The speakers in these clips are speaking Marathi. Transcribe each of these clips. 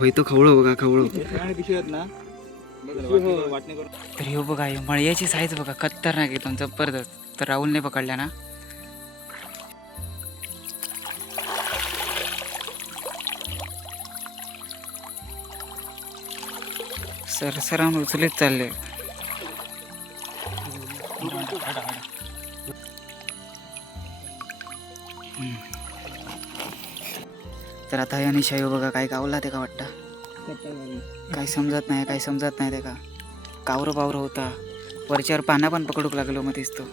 होय तो खवळो बघा खवळो. ना तर हो बघा हे मळ्याची साईज बघा खतरनाक एकदम जबरदस्त. तर राहुलने पकडल्या ना. सरसरावून उचलीत चालले. तर आता याने शायू बघा काय गावला ते का वाटतं. काही समजत नाही ते का कावरं पावरं होता. वरच्यावर पाना पण पकडूक लागलो मग दिसतो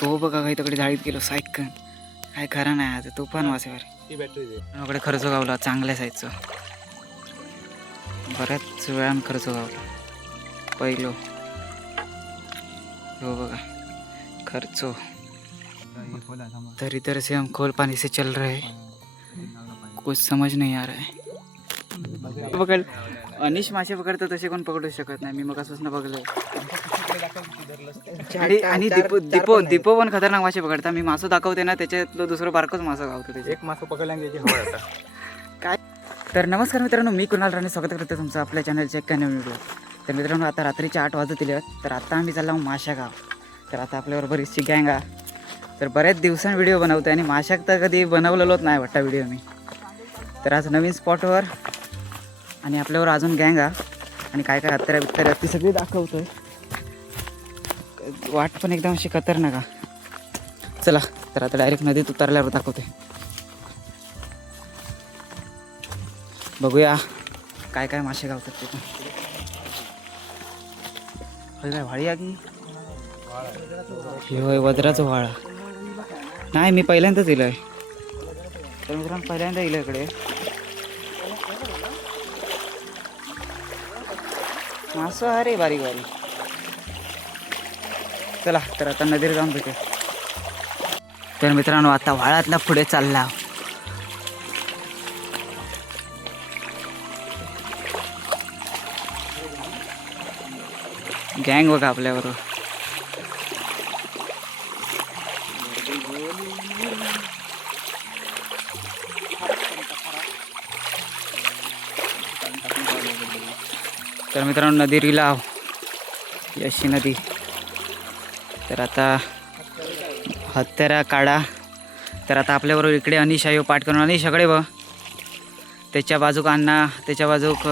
तो बघा काही तकडे जाळीत गेलो सायकन. काय खरा नाही आता तुफान वासेवर खर्च गावला चांगल्या साईजचं. बऱ्याच वेळान खर्च गावला पहिलो. हो बघा खर्चो. तर इधर से हम खोल पानी से चल रहे हैं. कुछ समझ नहीं आ रहा है. पकड अनिश मासे पकडतो तसे कोण पकडू शकत नाही. मी मग असंच बघलोय. आणि दीपो पण खतरनाक मासे पकडता. मी मासो दाखवते ना त्याच्यातलं दुसरं बारकच मासं गावतो त्याचे. एक मासं पकडल्या त्याची हवा आता काय. तर नमस्कार मित्रांनो, मी कुणाल राणे स्वागत करतो तुमचं आपल्या चॅनलच्या एक नवीन व्हिडिओ. तर मित्रांनो आता रात्रीचे 8 वाजतील. तर आता आम्ही चाललो माशा गाव. तर आता आपल्यावर बरीचशी गँग आहे. तर बऱ्याच दिवसांनी व्हिडिओ बनवतो आणि माशाक तर कधी बनवलेलोच नाही वाटतं व्हिडिओ मी. तर आज नवीन स्पॉटवर आणि आपल्यावर अजून गँग आहे आणि काय काय हत्यारा बित्यारा ती सगळी दाखवतोय. वाट पण एकदम अशी खतरनाक आहे. चला तर आता डायरेक्ट नदीत उतरल्यावर दाखवते. बघूया काय काय मासे गावतात ते पण. काय व्हाळी आहे की होय वज्राचं व्हाळा नाही. मी पहिल्यांदाच इलोय. तर मित्रांनो पहिल्यांदा इलो इकडे. मासं अरे बारीक बारीक. चला तर आता नदीवर जाऊन भेटू. तर मित्रांनो आता व्हाळातला पुढे चालला. गँग बघा आपल्याबरोबर. तर मित्रांनो नदी रिलाव अशी नदी. तर आता हत्यारा काढा. तर आता आपल्याबरोबर इकडे अनिश आहे. पाठ करून अनिश सगळे बघ. त्याच्या बाजूक अण्णा, त्याच्या बाजूक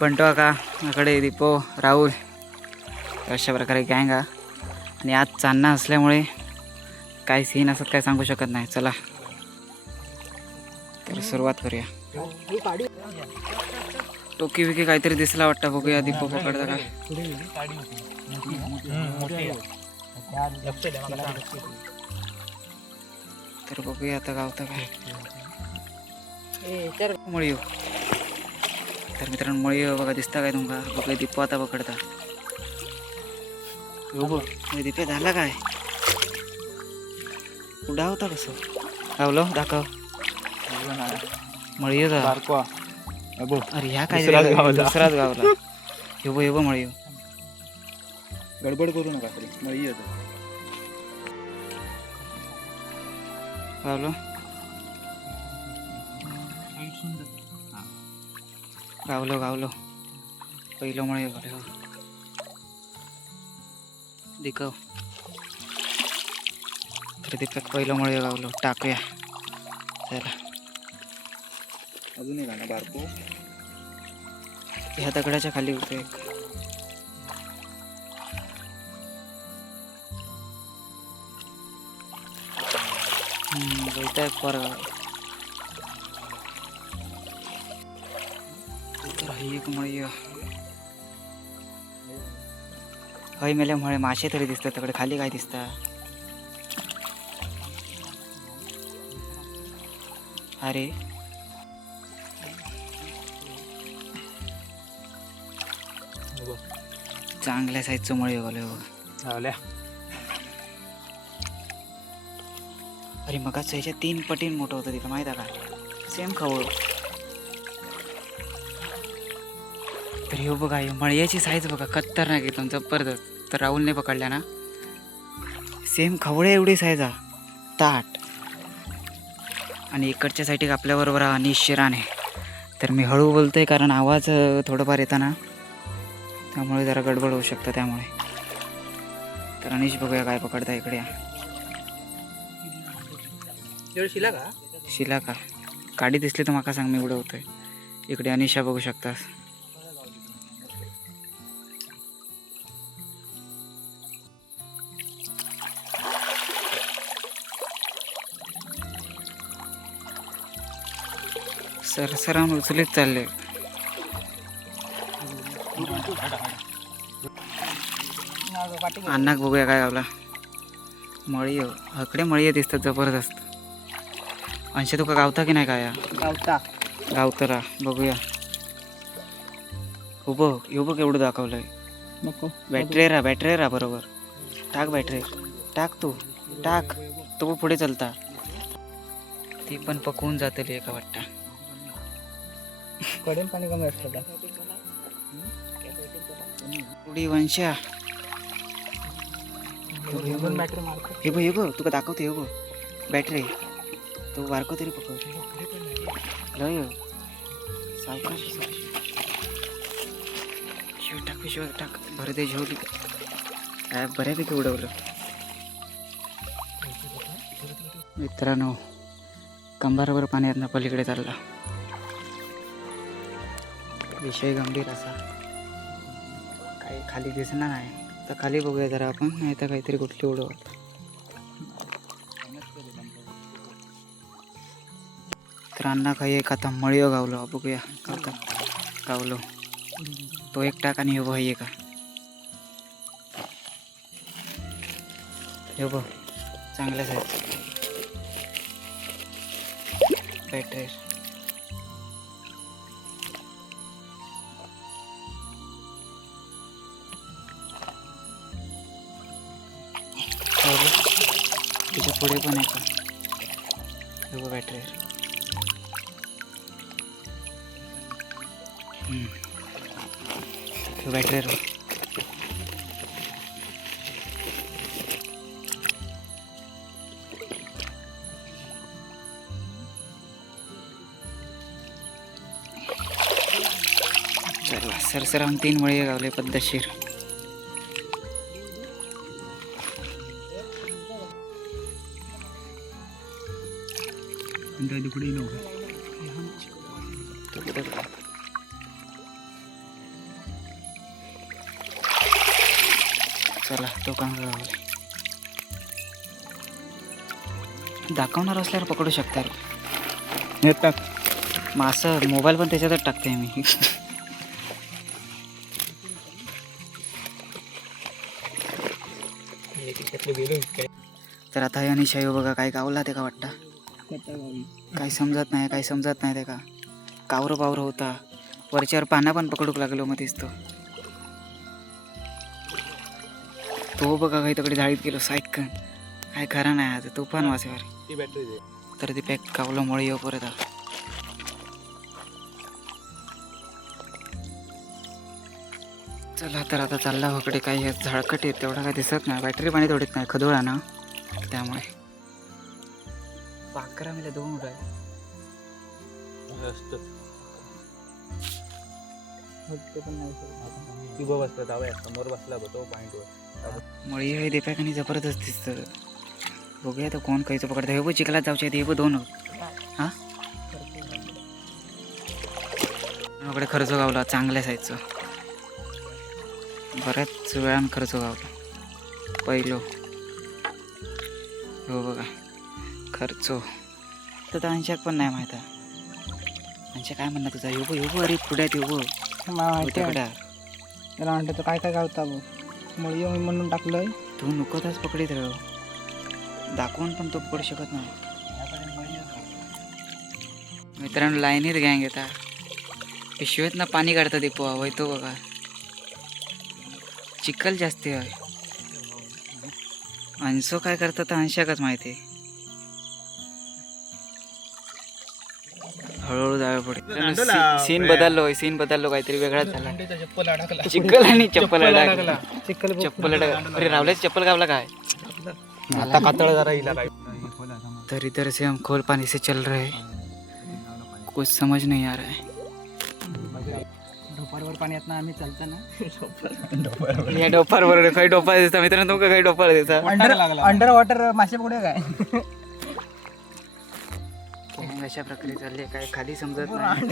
बंटवा का, इकडे दीपो, राहुल. अशा प्रकारे गँग आहे. आणि आज चांदणा असल्यामुळे काय सीन असत काय सांगू शकत नाही. चला तर सुरुवात करूया. टोकी विकी काहीतरी दिसला वाटतं. बघूया दीपो पकडता का. तर बघूया आता गावता काय. मळी हो. तर मित्रांनो मळी हो बघा दिसता काय तुमका. बघूया दीपो आता पकडता. दीपे झाला काय उडा होता कसं गावलो दाखव. मळी हो अरे ह्या काय दुसराच गावला. येवो मळी. गडबड करू नका मळी गावलो गावलो गावलो. पहिलं मळी हो दिकव. तर दीपक पहिलं मळी गावलो. टाकूया चला. अजून एक गाणं बारको ह्या दगडाच्या खाली होते. एक पर ही एक मळी हय मेले मळे मासे तरी दिसतात तिकडे खाली. काय दिसता अरे चांगल्या साईजचं मळी गावलं बघा. अरे मग ह्याच्या 3 पटीन मोठं होतं तिथं माहिती आहे का. सेम खवळ. तर हे बघा हे मळ्याची साईज बघा खतरनाक एकदम जबरदस्त. तर राहुलने पकडल्या ना सेम खवळे एवढी साईज आहे ताट. आणि इकडच्या साईड आपल्याबरोबर अनिश राणे. तर मी हळू बोलतो आहे कारण आवाज थोडंफार येतं ना, त्यामुळे जरा गडबड होऊ शकतं. त्यामुळे तर अनिश बघूया काय पकडता इकडे. शिला का शिला का काडी दिसली तर माका सांग, मी उडवतोय. इकडे अनिशा बघू शकतास. सरसराम उचलीत चालले. अन्नाक बघूया काय गावला. मळी हकडे मळी दिसतात जबरदस्त. अंश तुका गावता की नाही काय? गावतरा बघूया. हो बघ एवढं दाखवलंय. नको बॅटरी राहा बरोबर. टाक बॅटरी टाक, टाक तो पुढे चलता. ती पण पकवून जातली एका वाटता. कडेन पाणी कमी असतं. पुढी वंशा हे बघ तुका दाखवतो. हे बघ बॅटरी तो बारको तरी पकड. लय सावकाश शिव टाक भरते झोली. बऱ्यापैकी उडवलं. मित्रांनो कंबारावर पाण्यातनं पलीकडे चालला. विषय गंभीर असा. काही खाली दिसणार नाही तर खाली बघूया जरा आपण, नाही तर काहीतरी कुठली उडवत. तर अण्णा काही एक आता मळीव गावलो. बघूया गावलो तो एक टाक. आणि हे बघ हे का हे बघ चांगल्याच आहेत बॅटरी. तिच्या पुढे पण आहे का हे बघ बॅटरी. बॅटरी चला सरसराम 3 मळे गावले पद्धतशीर. चला तो कांगळा गावले. दाखवणार असल्यावर पकडू शकता. येतात मासं मोबाईल पण त्याच्यातच टाकते मी. तर आता आणि शायू बघा काय गावला ते का वाटतं. काही समजत नाही ते का कावरं बावरं होता. वरच्यावर पाना पण पकडूक लागलो मग दिसतो. तो बघा काही तकडे जाळीत गेलो सायकन. काय खरा नाही आता तुफान वासेवर. ती बॅटरी तर ती पॅक कावलं मळी येऊ परत. चला तर आता चालला होकडे. काही झाडकट येत तेवढा काय दिसत नाही. बॅटरी पाणी थोडीत नाही खदोळा ना, त्यामुळे 11 मिला 2 उडाय. बसला जाऊया समोर बसला तो पॉईंटवर. मळी हे देपाक आणि जबरदस्त दिसतं. बघूया तर कोण काहीचं पकडतं. हे बघ चिखलात जाऊच्या हे बघ 2. हां आपकडे खर्च गावला चांगल्या साईजचं. बऱ्याच वेळानं खर्च गावला पहिलो. हो बघा खर्च तर अंशाक पण नाही माहीत. अंशा काय म्हणणार तुझा? येऊ अरे पुढ्यात येऊ त्याला म्हणतो काय काय गावता बघ मळी म्हणून टाकलंय. तू नुकताच पकडीत राह. दाखवून पण तो पकडू शकत नाही. मित्रांनो लाईनीत गँग येतात. पिशवीत ना पाणी काढतात ते पोहा वैतो बघा. चिखल जास्ती आहे. अंशो काय करतात तर अंशाकच माहिती. हळूहळू जावे पुढे. सीन बदललो काहीतरी वेगळाच झाला. चिखल आणि चप्पल अडकला. चप्पल अडकला. अरे रावल्याची चप्पल गावला काय? आता कातळ जरा हिला काय तर इधर से हम खोल पानी से चल रहे हैं, कुछ समझ नहीं आ रहा है. ढोपारवर पाण्यात ना आम्ही चालताना या डोपारवर काही डोपा दिसता मित्रांनो, तुमका काही डोपार दिसता. अंडर वॉटर मासे पकडे काय गँग अशा प्रकारे चालली काय खाली समजत नाही.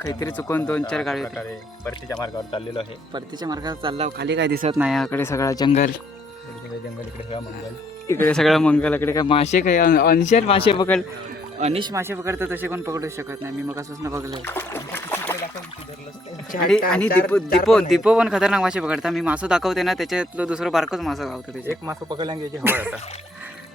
काहीतरी चुकून 2-4 गाडी होती. परतीच्या मार्गावर चाललेलो आहे. परतीच्या मार्गावर चालला, खाली काय दिसत नाही. याकडे सगळा जंगल, जंगल इकडे सगळा मंगल. इकडे सगळं मंगल. इकडे काय मासे काही अंशात मासे पकड, अनिश मासे पकडतात तसे कोण पकडू शकत नाही. मी मग असंच बघलं. आणि दीपो पण खतरनाक मासे पकडता. मी मासो दाखवते ना, त्याच्यातलं दुसरं बारकच मासा गावतं त्याचे. एक मासं पकडला की याची हवा आता.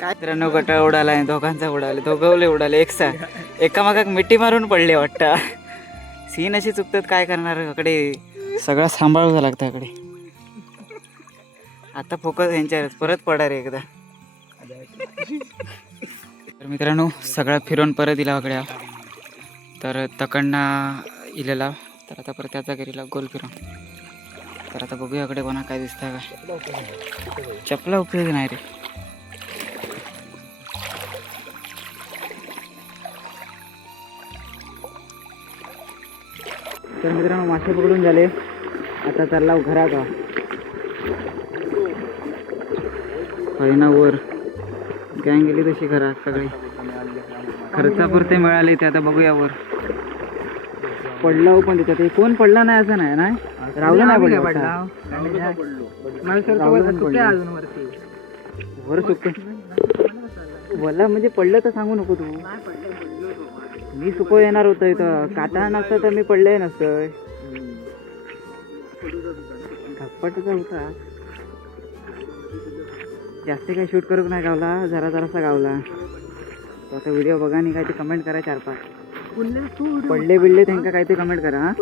काय मित्रांनो, गटा उडालाय, दोघांचा उडाले, दोघवले उडाले एकसा, एकामागाक मिठी मारून पडले वाटतं. सीन अशी चुकतात, काय करणार. इकडे सगळं सांभाळावं लागतं. इकडे आता फोकस यांच्यावरच, परत पडा रे एकदा. तर मित्रांनो, सगळं फिरून परत इला इकडे. तर तकडना इलेला, तर आता परत त्याचा घरीला गोल फिरून. तर आता बघूया इकडे कोणा काय दिसतंय का. चपला उपयोग नाही रे. तर मित्रांनो, मासे पकडून झाले, आता चालला घरा का वर. गँग गेली तशी घरात सगळी, खर्चापुरते मिळाले ते. आता बघूया वर पडला पण त्याच्यात. हे कोण पडला नाही असं नाही ना, राहुल नाही पडला. वर सुक वला म्हणजे पडलं तर सांगू नको तू. मी सुको येणार होतं इथं, काटा नसतं तर मी पडले नसतं. धप्पटचा होता, जास्त काही शूट करू नाही गावला, जरासा गावला. आता व्हिडिओ बघा आणि काय ते कमेंट करा 4-5 पडले बिडले त्यांना काय ते कमेंट करा. हा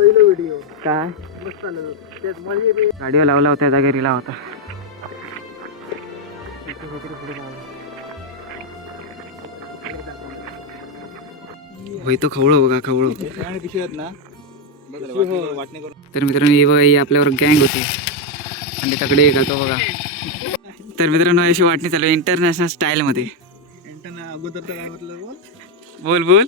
काय गाडीवर लावला होता, त्या घरीला होता. होय तो खवळो बघा, खवळो. तर मित्रांनो, हे बघा, ही आपल्यावर गँग होती आणि तकडे का तो बघा. तर मित्रांनो, अशी वाटणी चालू इंटरनॅशनल स्टाईल मध्ये. अगोदर तर काय म्हटलं बोल बोल.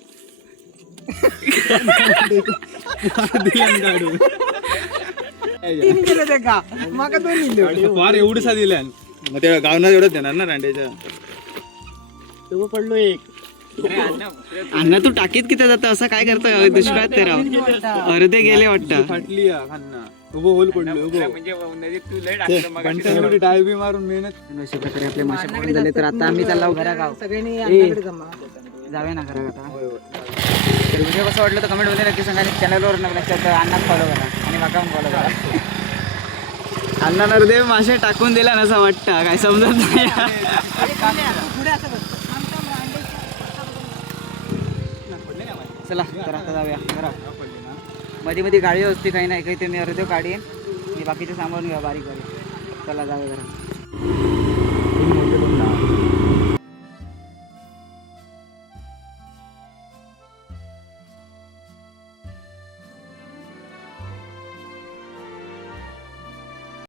फार एवढसा दिल्या मग त्या गावना एवढंच देणार ना रांडेच्या. पडलो एक. अण्णा तू टाकीत किती जातं, असं काय करतं दुष्काळात ते राव. अर्धे गेले वाटतं. फाटली खान्ना उभं होल पडलो उभं डाय बी मारून मेहनत. अशा प्रकारे आपले मासे पकडून झाले. तर आता आम्ही चाललो घरा गाव. सगळ्यांनी जाऊया ना घरा आता. तर व्हिडिओ कसं वाटलं तर कमेंटमध्ये नक्की सांगा. आणि चॅनलवर नवीन असतात तर अण्णाच फॉलो करा आणि माका पण फॉलो करा. अण्णा नरदेव मासे टाकून दिला ना असं वाटतं, काय समजत नाही. चला तर आता जाऊया घरा. मध्ये मध्ये गाडी असते, काही नाही काही. ते मी अर्धे गाडी मी बाकीचे सामान घ्या बारीक बारीक. चला जाऊया घरा.